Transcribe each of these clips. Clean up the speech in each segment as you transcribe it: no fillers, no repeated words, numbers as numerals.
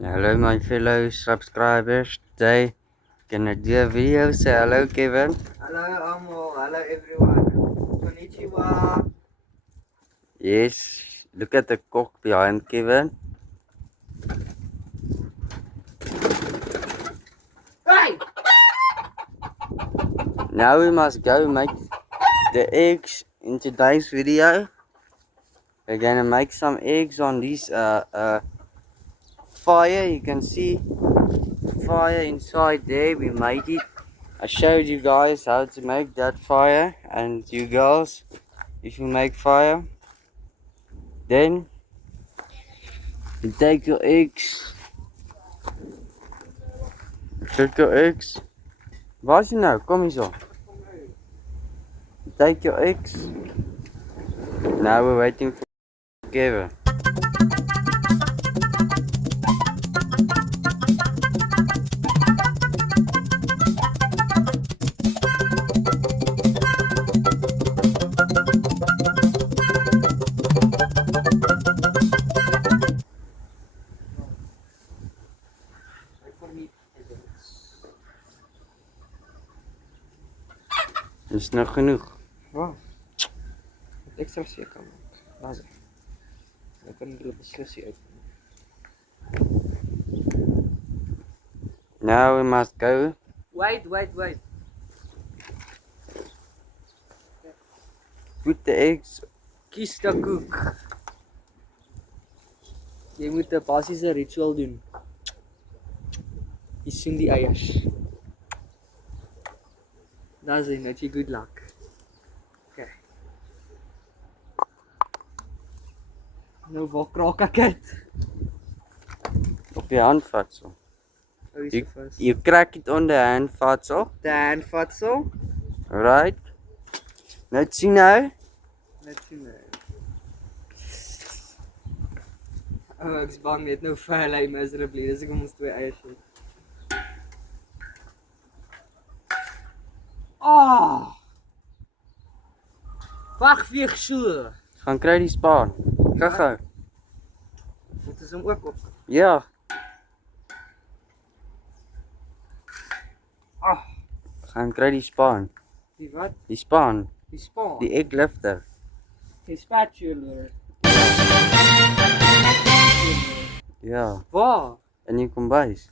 Hello my fellow subscribers, today gonna do a video, say hello Kevin. Hello Amo, hello everyone. Konnichiwa. Yes, look at the cock behind Kevin. Hey! Now we must go make the eggs in today's video. We're gonna make some eggs on this fire. You can see fire inside there. We made it. I showed you guys how to make that fire, and you girls, if you make fire, then you take your eggs. Take your eggs. Waar is je nou? Kom hier zo. Take your eggs. Now we're waiting for Kevin. Is nog genoeg. Wow. Extra seker maak. Daar's hy. Ek kan hulle beslissie uit. Now we must go. Wait. Put the eggs. Kies die koek. Jy moet 'n basiese ritual doen. Jy sien die eiers. Daar's hy, net jy good luck. Okay. Nou waar kraak ek dit? Op je handvatsel. Oh, is it first? You crack it on the handvatsel. The handvatsel. Right. Nou sien nou. Net sien nou. Oh, ek's bang net nou fail hy miserably. Dis ek ons twee eiers het. Ah! Wag, veeg so. Gaan kry die spaan. Gou. Moet ons hom ook op. Ja. Ah, Gaan kry die spaan. die wat? Die spaan. Die spaan. Die egg lifter. Die spatula. Ja. Waar? In die kombuis.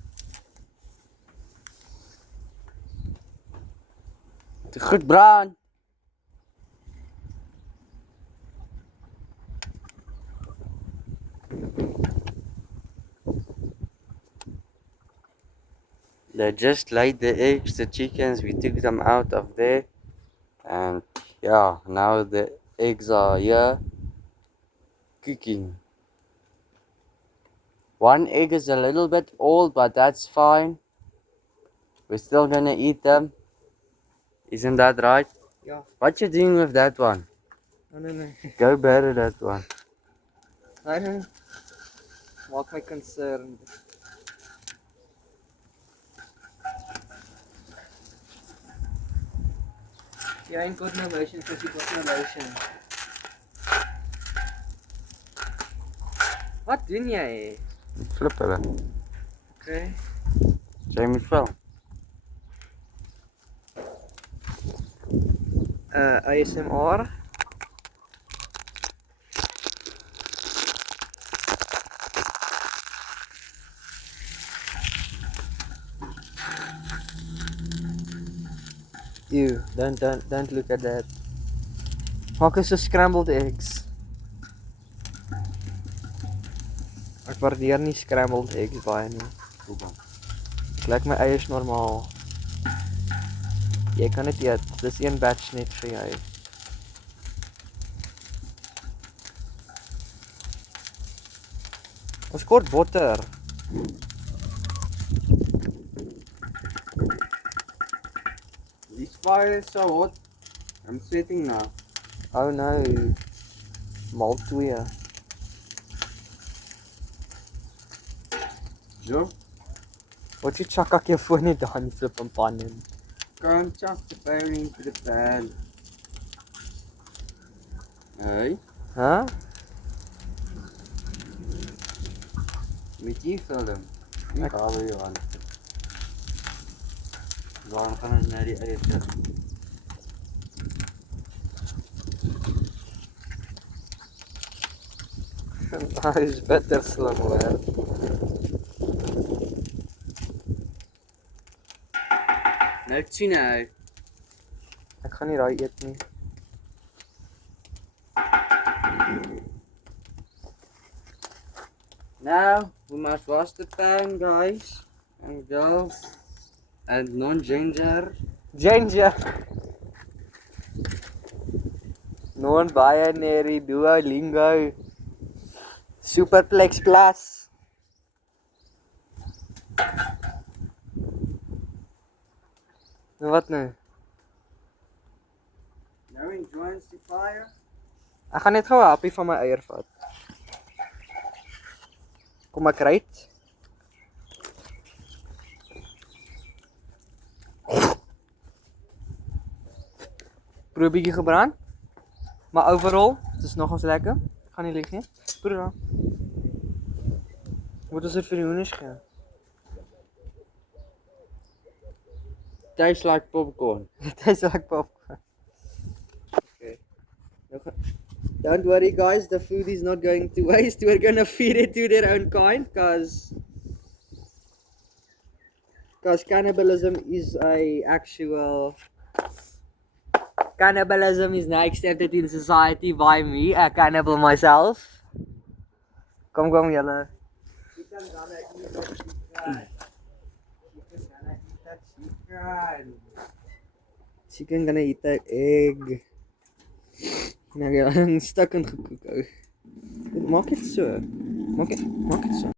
Te goed brand. They just laid the eggs, the chickens, we took them out of there. And yeah, now the eggs are here cooking. One egg is a little bit old, but that's fine. We're still gonna eat them. Isn't that right? Ja. What you doing with that one? Nee. Go bury that one. Nee. Maak my concerned. You ain't got no motion because you got no motion. Wat doen jy? Flip hulle. Okay. Jy moet vel. ASMR. Ew, don't look at that. Maak is so scrambled eggs. Ek waardeer nie scrambled eggs baie nie. Ek like my eiers normaal. Jy kan dit eet. Dis een batch net vir jou. Ons kort botter. This fire is so hot. I'm sweating now. Oh no. Mal 2. Jo, Wat jy chakak jou foon net dan flip en pan in. can't chuck the fire into the pan. Hey, Huh? met you film. Ek hou Johan. Dan gaan ons na die eiers sit. Hy is bitter slim hoor. Nou sien nou. Ek gaan nie daai eet nie. Now we must wash the pan, guys and girls, and non-ginger. Ginger. Non-binary, Duolingo. Superplex Plus. Nou wat nou? Now in joins the fire. Ek gaan net gou 'n happie van my eier vat. Kom ek ryt. Proe 'n bietjie gebrand. Maar overall, dit is nogals lekker. Ek gaan nie lieg nie. Proe dan. Wat is dit vir die hoenders gee? Tastes like popcorn. It tastes like popcorn. Okay. Don't worry guys, the food is not going to waste. We're gonna feed it to their own kind because cannibalism is a actual cannibalism is now accepted in society by me, a cannibal myself. Kom julle. Chicken gonna eat that egg. Nou ja, 'n stuk in gekook ou. Maak dit so. Maak dit so.